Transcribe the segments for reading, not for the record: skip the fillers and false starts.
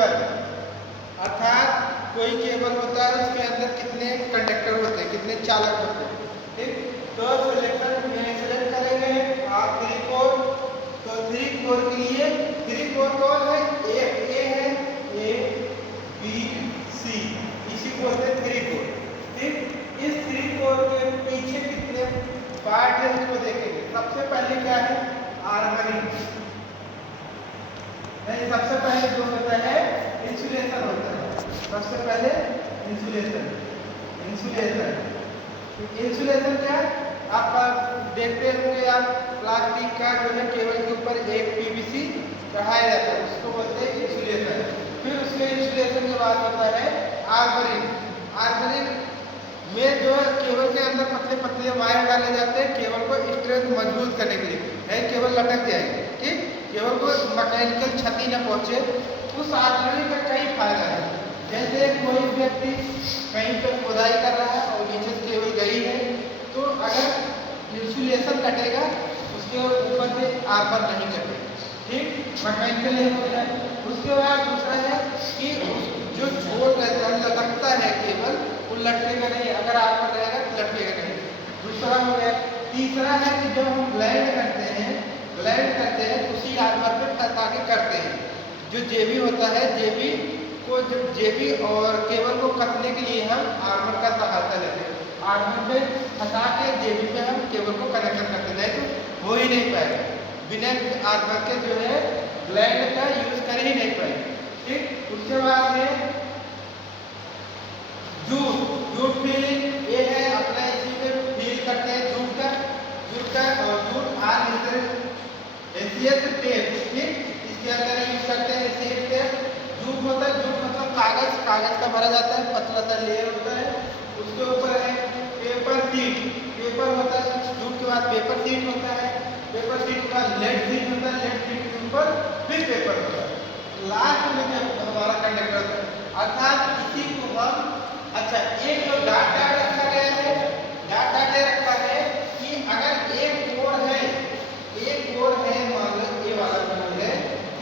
Cable, अर्थात कोई cable होता है उसके अंदर कितने कंडक्टर होते हैं, कितने चालक होते हैं। ठीक, तो सिलेक्शन में सिलेक्ट करेंगे आप 3 कोर। तो 3 कोर के लिए 3 कोर कौन है, एक ए है, ए बी सी, इसी को बोलते हैं 3 कोर। ठीक, इस 3 कोर के पीछे कितने पार्ट है इसको देखेंगे। सबसे पहले क्या है, आर्मरिंग। नहीं, सबसे पहले जो होता है इंसुलेशन होता है। सबसे पहले इंसुलेशन। इंसुलेशन क्या है, आप देखते होंगे, आप प्लास्टिक का जो है केबल के ऊपर एक पीवीसी चढ़ाया जाता है, उसको बोलते हैं इंसुलेशन। फिर उसके इंसुलेशन के बाद होता है आर्मरिंग। आर्मरिंग में जो है केबल के अंदर पतले पतले वायर डाले जाते हैं केबल को स्ट्रेंथ मजबूत करने के लिए, नहीं केबल लटक जाएगी। ठीक, केबल को मैकेनिकल क्षति न पहुंचे। उस आर्मरिंग का कई फायदा है, जैसे कोई व्यक्ति कहीं पर खुदाई कर रहा है और नीचे से केबल गई है, तो अगर इंसुलेशन कटेगा उसके ऊपर से आर्मर नहीं कटेगा। ठीक, मैकेनिकल हो जाए। उसके बाद दूसरा है कि जो छोड़ रहता है, लटकता है केबल, वो लटकेगा नहीं, अगर आर्मर रहेगा तो लटकेगा नहीं। दूसरा हो गया। तीसरा है कि जब हम ग्लैंड करते हैं उसी आर्मर पे फंसा के करते हैं। जो जेबी होता है, जेबी को जब जेबी और केबल को कसने के लिए हम आर्मर का सहायता लेते हैं। आर्मर पे फंसा के जेबी पे हम केबल को कनेक्शन करते हैं, नहीं तो हो ही नहीं पाएगा। बिना आर्मर के जो है ग्लैंड का यूज कर ही नहीं पाएंगे। ठीक, उसके बाद है जूट फीलिंग। ये है अपना इसी में फील करते हैं जूट का और जूट एसीएस टेप। ठीक, इसके अंदर यूज करते हैं एसीएस टेप। जूट होता है, जूट मतलब कागज का भरा जाता है, पतला सा लेयर होता है, उसके ऊपर है पेपर शीट। पेपर होता है, जूट के बाद पेपर शीट होता है, पेपर शीट के बाद लेड शीट होता है, लेड शीट के ऊपर फिर पेपर होता है, लास्ट में जब हमारा कंडक्टर होता है। अर्थात इसी को हम एक जो डाटा रखा गया है, डाटा दे रखा है कि अगर एक कोर है मान लो ये वाला कोर है,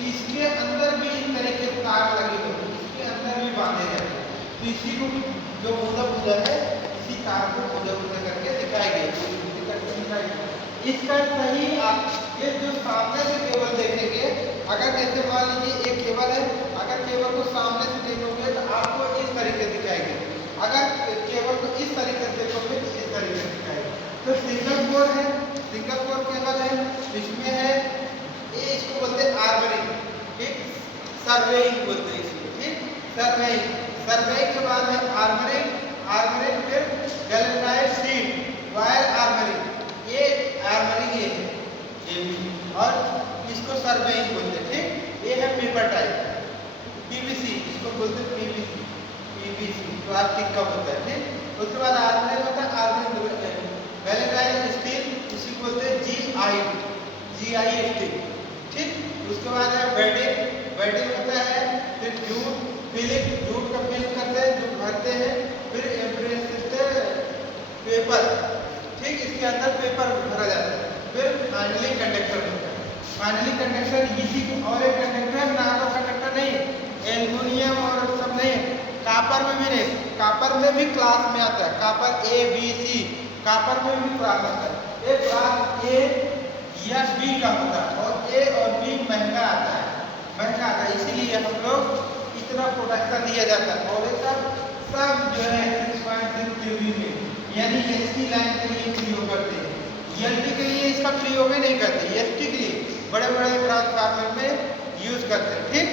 इसके अंदर भी इस तरह के तार लगे होते हैं, इसके अंदर भी बांधे जाते हैं। तो इसी को जो पूजा है, इसी तार को पूजा करके दिखाई गई। इसका सही आप ये जो सामने से केबल देखेंगे, अगर जैसे मान लीजिए एक केबल है, अगर केबल को सामने से देखोगे तो आपको इस तरीके दिखाएगी, अगर केबल को इस तरीके से देखोगे तो इस तरीके से दिखाएगी। तो सिंगल कोर है, सिंगल कोर केबल है, इसमें है ये, इसको बोलते हैं आर्मरिंग। ठीक, सर्वेइंग बोलते हैं इसको। ठीक, सर्वेइंग के बाद है आर्मरिंग फिर गैल्वेनाइज्ड शीट, वायर आर्मरिंग। ये आर्मरिंग ये है, और इसको सर्वेइंग बोलते हैं। ठीक, ये है पेपर टाइप, पीवीसी, इसको बोलते हैं पीवीसी प्लास्टिक का होता है। ठीक, उसके बाद आर्मरिंग होता है, आर्मरिंग गैल्वेनाइज्ड स्टील, इसी को बोलते हैं जीआई स्टील। ठीक, उसके बाद है वेल्डिंग होता है, फिर जूट का फिल करते हैं, जूट भरते हैं, फिर एम्प्रेस पेपर। ठीक, इसके अंदर पेपर भरा जाता है, फिर फाइनली कंडक्टर होता है। फाइनली कंडक्टर इसी और एक कंडक्टर ना तो कंडक्टर नहीं, एल्युमिनियम और सब नहीं, कॉपर में भी नहीं, कॉपर में भी क्लास में आता है, copper A B C, copper में भी क्लास आता है। एक क्लास ए या बी का होता है, और ए और बी महंगा आता है, इसीलिए हम लोग इतना प्रोटेक्शन दिया जाता है। और ये सब जो है 6.6 केवी में, यानी एसटी लाइन के लिए प्रयोग करते हैं, एलटी के लिए इसका प्रयोग नहीं करते, एसटी के लिए बड़े बड़े ट्रांसफार्मर में यूज करते हैं। ठीक,